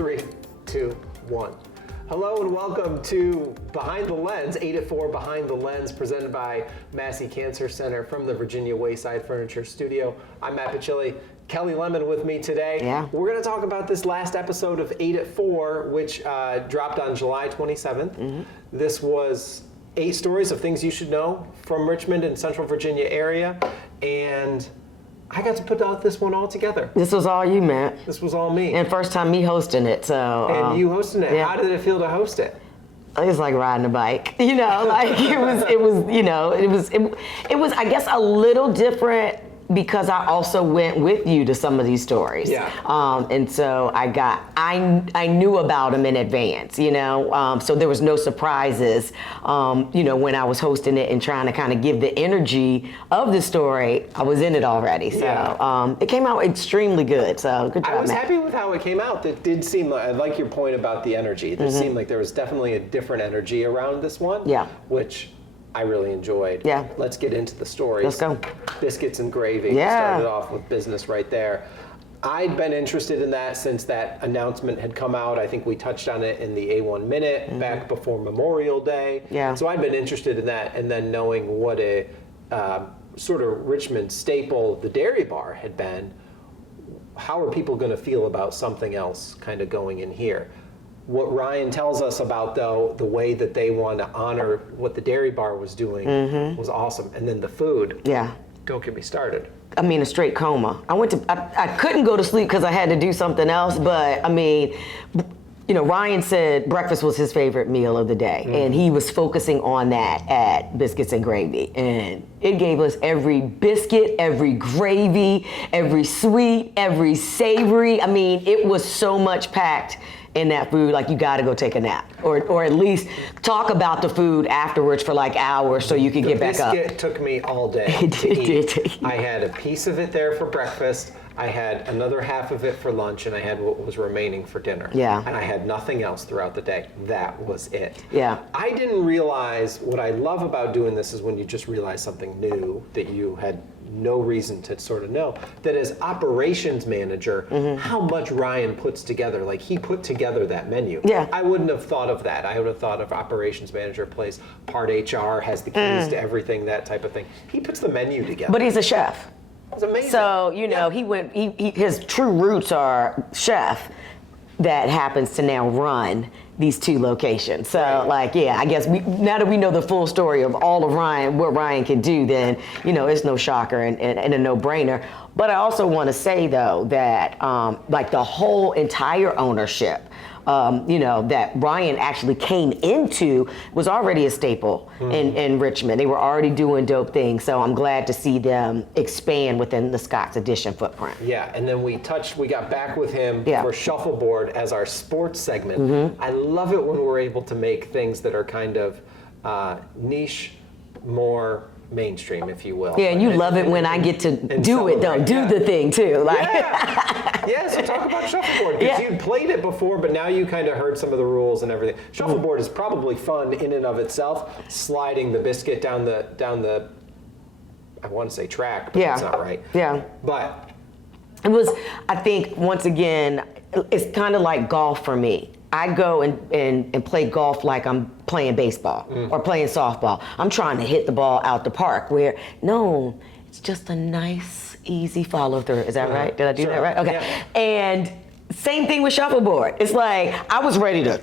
3, 2, 1. Hello and welcome to Behind the Lens, 8 at 4 Behind the Lens, presented by Massey Cancer Center from the Virginia Wayside Furniture Studio. I'm Matt Pachilli. Kelly Lemon with me today. Yeah. We're going to talk about this last episode of 8 at 4, which dropped on July 27th. Mm-hmm. This was 8 stories of things you should know from Richmond and Central Virginia area, and I got to put out this one all together. This was all you, Matt. This was all me. And first time me hosting it, so. And you hosting it. Yeah. How did it feel to host it? It was like riding a bike, like it was, I guess, a little different because I also went with you to some of these stories. Yeah. And so I knew about them in advance, so there was no surprises, when I was hosting it and trying to kind of give the energy of the story. I was in it already, so it came out extremely good. So good job, I was Matt. happy with how it came out. It did seem like, I like your point about the energy. It seemed like there was definitely a different energy around this one. Yeah. Which I really enjoyed. Yeah. Let's get into the stories. Let's go. Biscuits and gravy. Yeah. Started off with business right there. I'd been interested in that since that announcement had come out. I think we touched on it in the A1 Minute back before Memorial Day. Yeah. So I'd been interested in that, and then knowing what a sort of Richmond staple the dairy bar had been, how are people going to feel about something else kind of going in here? What Ryan tells us about, though, the way that they want to honor what the dairy bar was doing was awesome. And then the food. Yeah. Don't get me started. I mean, a straight coma. I couldn't go to sleep because I had to do something else, but I mean, Ryan said breakfast was his favorite meal of the day, and he was focusing on that at Biscuits and Gravy. And it gave us every biscuit, every gravy, every sweet, every savory. I mean, it was so much packed in that food, like you gotta go take a nap. Or at least talk about the food afterwards for like hours so you could get back up. The biscuit took me all day to eat. I had a piece of it there for breakfast, I had another half of it for lunch, and I had what was remaining for dinner. Yeah. And I had nothing else throughout the day. That was it. Yeah. I didn't realize, what I love about doing this is when you just realize something new that you had no reason to sort of know, that as operations manager, how much Ryan puts together. Like, he put together that menu. Yeah. I wouldn't have thought of that. I would have thought of operations manager plays part HR, has the keys to everything, that type of thing. He puts the menu together. But he's a chef. It's amazing. So, his true roots are chef that happens to now run these 2 locations. So, Right. I guess now that we know the full story of all of Ryan, what Ryan can do, then, it's no shocker and a no-brainer. But I also want to say, though, that, the whole entire ownership, that Ryan actually came into was already a staple in Richmond. They were already doing dope things, so I'm glad to see them expand within the Scott's Edition footprint. Yeah, and then we got back with him for Shuffleboard as our sports segment. I love it when we're able to make things that are kind of niche, more mainstream, if you will. Yeah, and you love it when I get to do it, though. Do the thing, too. Yeah, so talk about Shuffleboard, because you'd played it before, but now you kind of heard some of the rules and everything. Shuffleboard is probably fun in and of itself, sliding the biscuit down the I want to say track, but that's not right. Yeah. But it was, I think, once again, it's kind of like golf for me. I go and play golf like I'm playing baseball or playing softball. I'm trying to hit the ball out the park, where, no, it's just a nice, easy follow through. Is that right? Did I do that right? Okay. Yeah. And same thing with Shuffleboard. It's like, I was ready to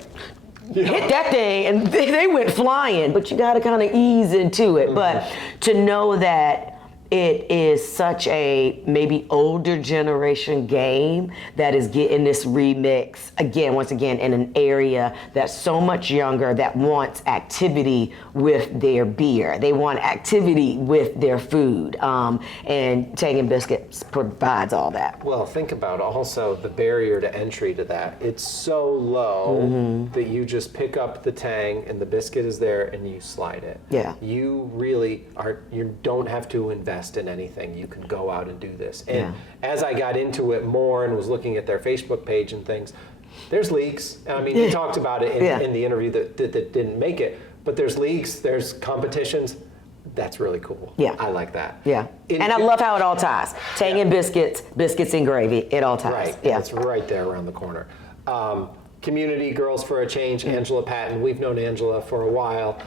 hit that thing, and they went flying, but you got to kind of ease into it. But to know that it is such a maybe older generation game that is getting this remix again, once again, in an area that's so much younger, that wants activity with their beer. They want activity with their food. And Tang and Biscuits provides all that. Well, think about also the barrier to entry to that. It's so low that you just pick up the Tang and the biscuit is there and you slide it. Yeah. You really you don't have to invest in anything. You can go out and do this. And as I got into it more and was looking at their Facebook page and things, there's leagues. I mean, you talked about it in the interview that didn't make it, but there's leagues, there's competitions. That's really cool. Yeah. I like that. Yeah. And I love how it all ties. Tang and biscuits, biscuits and gravy, it all ties. Right. Yeah. It's right there around the corner. Community Girls for a Change, Angela Patton. We've known Angela for a while,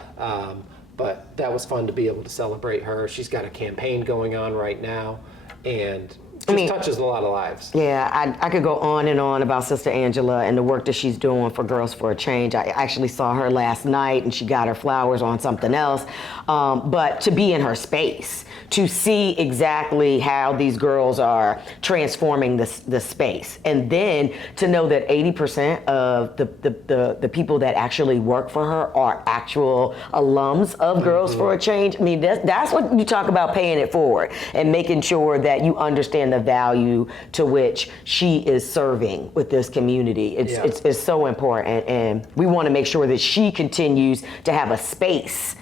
but that was fun to be able to celebrate her. She's got a campaign going on right now, and just touches a lot of lives. Yeah, I could go on and on about Sister Angela and the work that she's doing for Girls for a Change. I actually saw her last night, and she got her flowers on something else. But to be in her space, to see exactly how these girls are transforming the space, and then to know that 80% of the people that actually work for her are actual alums of Girls for a Change. I mean, that's what you talk about, paying it forward and making sure that you understand the value to which she is serving with this community. It's so important, and we want to make sure that she continues to have a space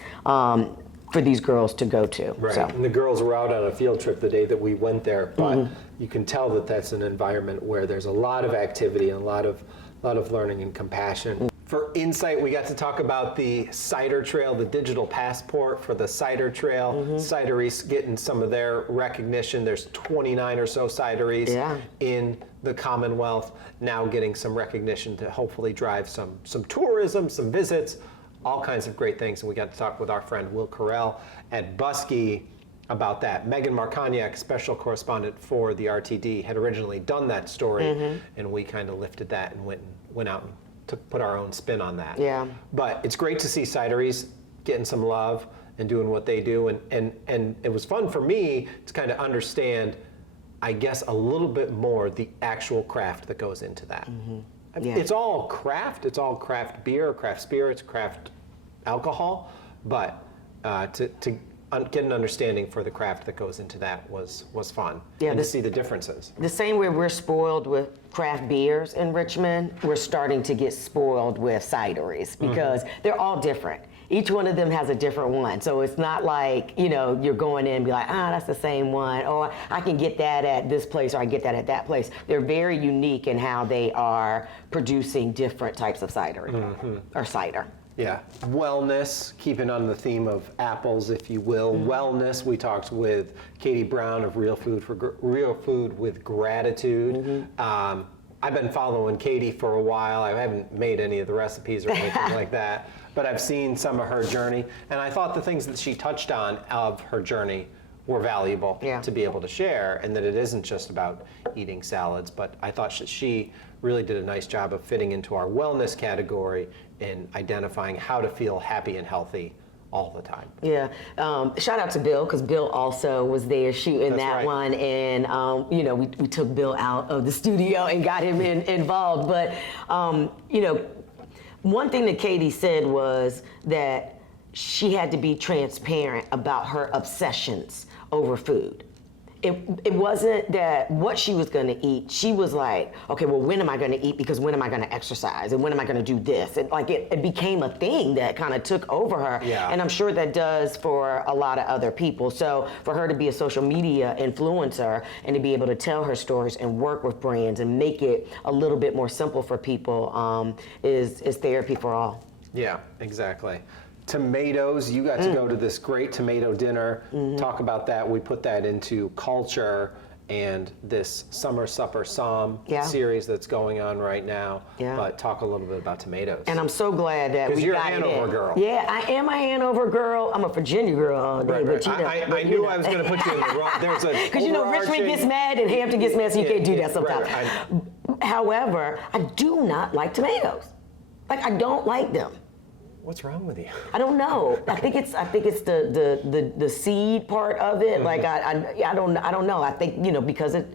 for these girls to go to. Right, so. And the girls were out on a field trip the day that we went there, but you can tell that that's an environment where there's a lot of activity and a lot of learning and compassion. For Insight, we got to talk about the Cider Trail, the digital passport for the Cider Trail. Cideries getting some of their recognition. There's 29 or so cideries in the Commonwealth, now getting some recognition to hopefully drive some tourism, some visits, all kinds of great things. And we got to talk with our friend Will Carell at Buskey about that. Megan Marconiak, special correspondent for the RTD, had originally done that story, and we kind of lifted that and went out and put our own spin on that. Yeah. But it's great to see cideries getting some love and doing what they do, and it was fun for me to kind of understand, I guess, a little bit more the actual craft that goes into that. Yeah. It's all craft. It's all craft beer, craft spirits, craft alcohol, but to get an understanding for the craft that goes into that was fun. Yeah, and to see the differences. The same way we're spoiled with craft beers in Richmond, we're starting to get spoiled with cideries because they're all different. Each one of them has a different one. So it's not like, you're going in and be like, that's the same one, or I can get that at this place, or I get that at that place. They're very unique in how they are producing different types of cidery or cider. Yeah, wellness, keeping on the theme of apples, if you will. Wellness, we talked with Katie Brown of Real Food with Gratitude. I've been following Katie for a while. I haven't made any of the recipes or anything like that, but I've seen some of her journey, and I thought the things that she touched on of her journey were valuable to be able to share, and that it isn't just about eating salads, but I thought she really did a nice job of fitting into our wellness category and identifying how to feel happy and healthy all the time. Yeah, shout out to Bill, because Bill also was there shooting that one, and we took Bill out of the studio and got him involved. But one thing that Katie said was that she had to be transparent about her obsessions over food. It wasn't that what she was going to eat. She was like, okay, well, when am I going to eat? Because when am I going to exercise? And when am I going to do this? And it became a thing that kind of took over her. Yeah. And I'm sure that does for a lot of other people. So for her to be a social media influencer and to be able to tell her stories and work with brands and make it a little bit more simple for people is therapy for all. Yeah, exactly. Tomatoes, you got to go to this great tomato dinner. Talk about that. We put that into culture and this Summer Supper Psalm series that's going on right now. Yeah. But talk a little bit about tomatoes. And I'm so glad that we you're got a Hanover girl. Yeah, I am a Hanover girl. I'm a Virginia girl all day. Right. But I knew I was going to put you in the wrong. There's a because Richmond gets mad and Hampton gets mad, so you can't do that sometimes. Right. However, I do not like tomatoes. I don't like them. What's wrong with you? I don't know. I think it's the seed part of it. I don't know. I think because it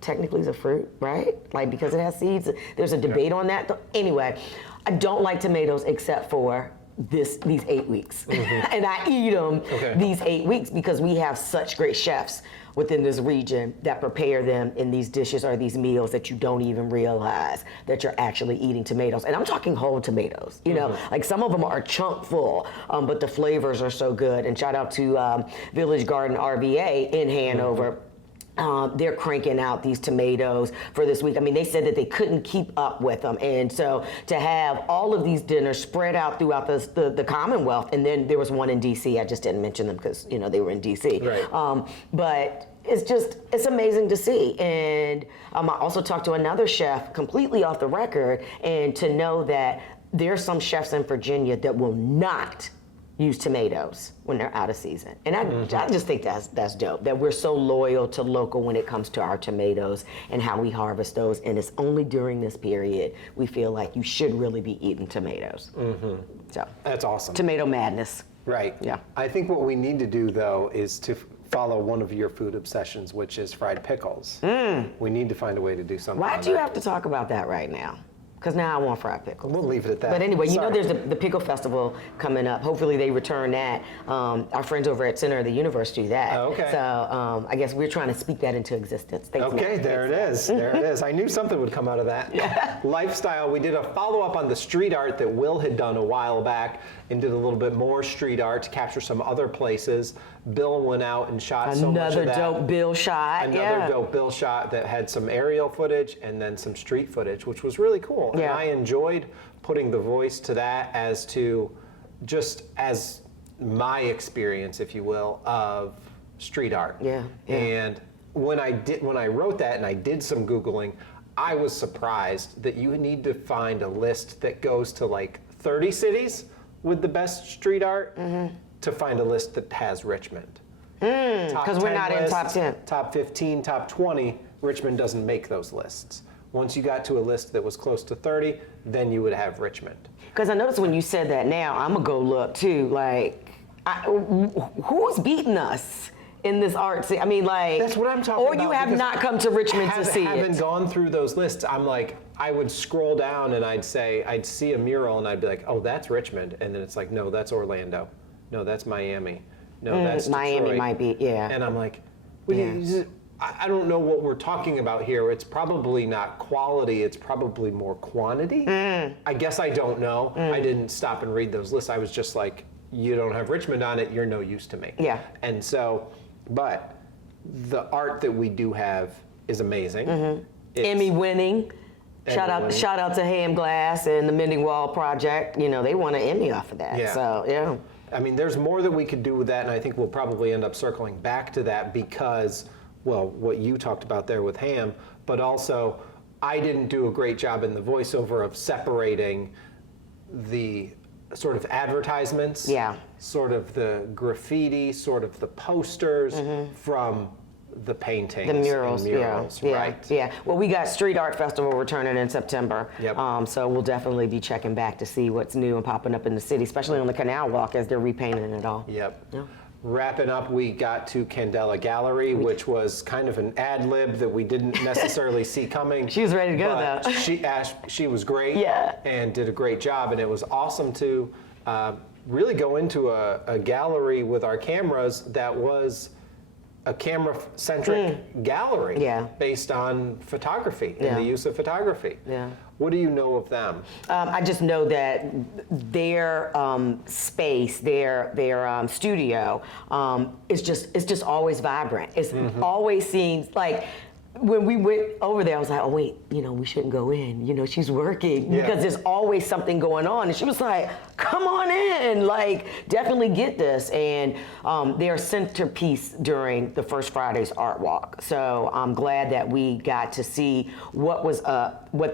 technically is a fruit, right? Because it has seeds. There's a debate on that. Anyway, I don't like tomatoes except for these 8 weeks, and I eat them these 8 weeks because we have such great chefs within this region that prepare them in these dishes or these meals that you don't even realize that you're actually eating tomatoes. And I'm talking whole tomatoes, some of them are chunk full, but the flavors are so good. And shout out to Village Garden RVA in Hanover. they're cranking out these tomatoes for this week. I mean, they said that they couldn't keep up with them. And so to have all of these dinners spread out throughout the Commonwealth, and then there was one in D.C. I just didn't mention them because, they were in D.C. Right. But it's amazing to see. And I also talked to another chef completely off the record, and to know that there are some chefs in Virginia that will not use tomatoes when they're out of season. And I just think that's dope, that we're so loyal to local when it comes to our tomatoes and how we harvest those. And it's only during this period we feel like you should really be eating tomatoes. So That's awesome. tomato madness. Right. Yeah. I think what we need to do, though, is to follow one of your food obsessions, which is fried pickles. We need to find a way to do something. Why on do you that. have to talk about that right now? Because now I want fried pickles. We'll leave it at that. But anyway, Sorry. there's the Pickle Festival coming up. Hopefully they return that. Our friends over at Center of the Universe do that. Oh, okay. So I guess we're trying to speak that into existence. Thanks, Okay, Matt. there it is. There it is. I knew something would come out of that. Lifestyle, we did a follow-up on the street art that Will had done a while back, and did a little bit more street art to capture some other places. Bill went out and shot so much of that. Another dope Bill shot. Another dope Bill shot that had some aerial footage and then some street footage, which was really cool. Yeah. And I enjoyed putting the voice to that as to just as my experience, if you will, of street art. Yeah. And when I wrote that and I did some Googling, I was surprised that you need to find a list that goes to like 30 cities with the best street art to find a list that has Richmond. Because we're not in top 10. Top 15, top 20, Richmond doesn't make those lists. Once you got to a list that was close to 30, then you would have Richmond. Because I noticed when you said that now, I'm going to go look too. Like, who's beating us in this art scene? I mean, like. That's what I'm talking or about. Or you have not come to Richmond to see Having it. gone through those lists, I'm like, I would scroll down and I'd see a mural and I'd be like, oh, that's Richmond. And then it's like, no, that's Orlando. No, that's Miami. No, that's Miami Detroit. might be, yeah. And I'm like, Yeah. I don't know what we're talking about here. It's probably not quality. It's probably more quantity. I guess I don't know. I didn't stop and read those lists. I was just like, you don't have Richmond on it. You're no use to me. Yeah. And so, but the art that we do have is amazing. It's Emmy winning. Shout winning. out to Ham Glass and the Mending Wall Project. They won an Emmy off of that. Yeah. So, yeah. I mean, there's more that we could do with that, and I think we'll probably end up circling back to that because, well, what you talked about there with Ham, but also I didn't do a great job in the voiceover of separating the sort of advertisements, sort of the graffiti, sort of the posters from the paintings, The murals, right? Yeah. Well, we got Street Art Festival returning in September. Yep. So we'll definitely be checking back to see what's new and popping up in the city, especially on the Canal Walk as they're repainting it all. Yep. Yeah. Wrapping up, we got to Candela Gallery, which was kind of an ad lib that we didn't necessarily see coming. She was ready to go, but though. She was great, Yeah. and did a great job, and it was awesome to really go into a gallery with our cameras that was a camera-centric gallery based on photography and the use of photography. Yeah. What do you know of them? I just know that their space, their studio, is just always vibrant. It's always seems like. When we went over there, I was like, oh, wait, we shouldn't go in. She's working. Yeah. Because there's always something going on. And she was like, come on in. Like, definitely get this. And they're centerpiece during the First Friday's Art Walk. So I'm glad that we got to see what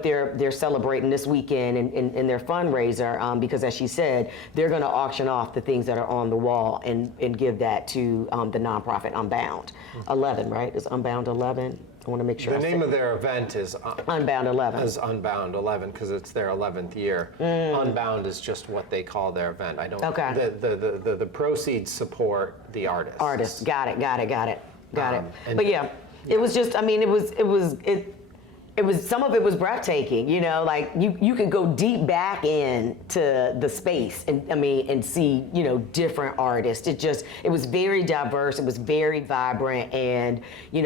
they're celebrating this weekend in their fundraiser. Because as she said, they're going to auction off the things that are on the wall and give that to the nonprofit Unbound 11, right? It's Unbound 11. I want to make sure. The name of their event is Unbound 11. Is Unbound 11 because it's their 11th year. Unbound is just what they call their event. I don't. Okay. The proceeds support the artists. Artists. Got it. And- But yeah, it was just. I mean, it was some of it was breathtaking. Like you could go deep back into the space and see different artists. It was very diverse. It was very vibrant, and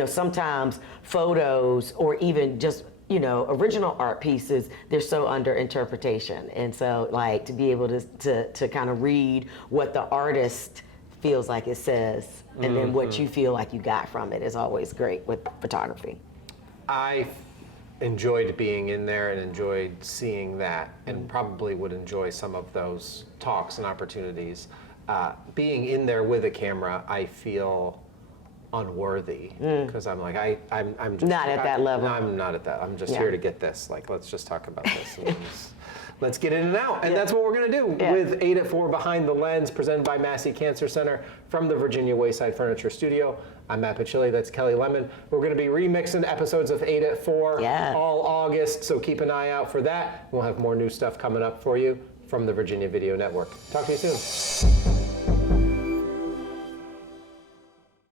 sometimes photos or even just original art pieces, they're so under interpretation, and so like to be able to kind of read what the artist feels like it says, and then what you feel like you got from it is always great with photography. I enjoyed being in there and enjoyed seeing that, and probably would enjoy some of those talks and opportunities. Being in there with a camera, I feel unworthy because I'm like I'm just Not at that level. I'm not at that. I'm just Yeah. here to get this. Like, let's just talk about this. And let's get in and out. And that's what we're gonna do Yeah. with 8 at 4 Behind the Lens, presented by Massey Cancer Center from the Virginia Wayside Furniture Studio. I'm Matt Pachilli, that's Kelly Lemon. We're gonna be remixing episodes of 8 at 4 Yeah. all August, so keep an eye out for that. We'll have more new stuff coming up for you from the Virginia Video Network. Talk to you soon.